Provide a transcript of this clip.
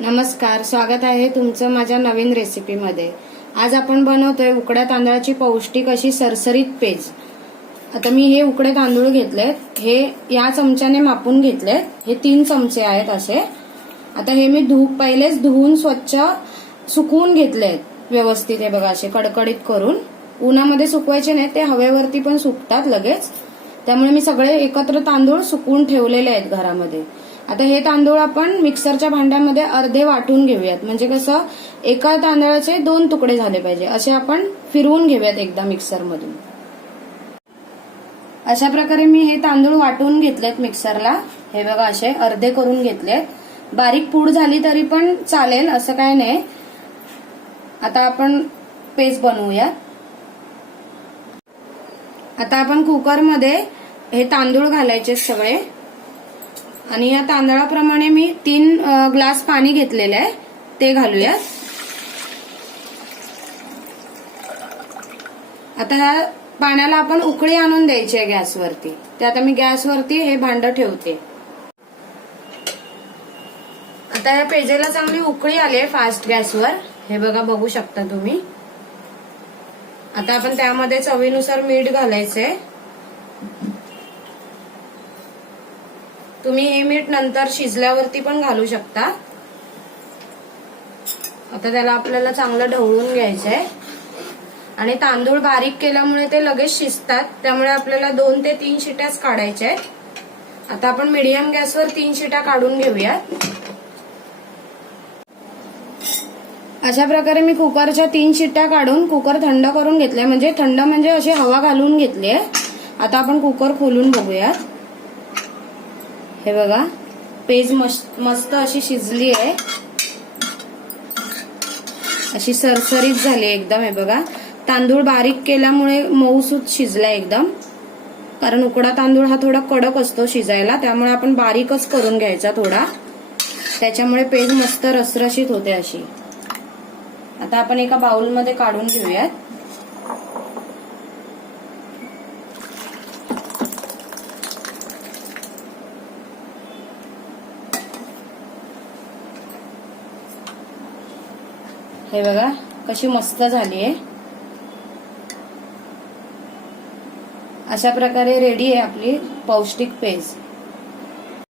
नमस्कार, स्वागत आहे तुमचं माझ्या नवीन रेसिपीमध्ये। आज आपण बनवतोय उकड्या तांदळाची पौष्टिक अशी सरसरीत पेज। आता मी हे उकडे तांदूळ घेतलेत, हे या चमच्याने मापून घेतलेत। हे 3 चमचे आहेत असे। आता हे मी पहिलेच धुवून स्वच्छ सुकवून घेतलेत व्यवस्थित। हे बघा असे कडकडीत करून उन्हामध्ये सुकवायचे नाही, ते हवेवरती पण सुकतात लगेच। त्यामुळे मी सगळे एकत्र तांदूळ सुकवून ठेवलेले आहेत घरामध्ये। आता हे तांदूळ आपण मिक्सरच्या भांड्यामध्ये अर्धे वाटून घेऊयात, म्हणजे कसं एका तांदळाचे 2 तुकडे झाले पाहिजे असे आपण फिरवून घेऊयात एकदा मिक्सर मधून। अशा प्रकारे मी हे तांदूळ वाटून घेतलेत मिक्सरला। हे बघा असे अर्धे करून घेतलेत। बारीक पूड झाली तरी पण चालेल, असं काय नाही। आता आपण पेस्ट बनवूया। आता आपण कुकरमध्ये हे तांदूळ घालायचे सगळे, आणि या तांदळाप्रमाणे मी 3 ग्लास पाणी घेतलेले आहे, ते घालूया। आता ह्या पाण्याला आपण उकळी आणून द्यायची आहे गॅसवरती। ते आता मी गॅसवरती हे भांडं ठेवते। आता या पेजेला चांगली उकळी आली आहे फास्ट गॅसवर, हे बघा बघू शकता तुम्ही। आता आपण त्यामध्ये चवीनुसार मीठ घालायचंय। तुम्ही हे मीठ नंतर शिजल्यावरती पण घालू शकता। आता त्याला आपल्याला चांगलं ढवळून घ्यायचंय, आणि तांदूळ बारीक केल्यामुळे ते लगेच शिजतात, त्यामुळे आपल्याला 2 ते 3 शिट्याच काढायच्या आहेत। आता आपण मीडियम गॅसवर 3 शिट्या काढून घेऊयात। अशा प्रकारे मी कुकरच्या 3 शिट्ट्या काढून कुकर थंड करून घेतलाय, म्हणजे थंड म्हणजे अशी हवा घालून घेतली आहे। आता आपण कुकर खोलून बघूया। हे बघा पेज मस्त अशी शिजली आहे, अशी सरसरीत झाली एकदम। हे बघा तांदूळ बारीक केल्यामुळे मऊसूत शिजलाय एकदम, कारण उकडा तांदूळ हा थोडा कडक असतो शिजायला, त्यामुळे आपण बारीकच करून घ्यायचा थोडा, त्याच्यामुळे पेज मस्त रसरशीत होते अशी। आता आपण एका बाउलमध्ये काढून घेऊयात। हे बघा कशी मस्त झाली आहे। अशा प्रकारे रेडी आहे आपली पौष्टिक पेज।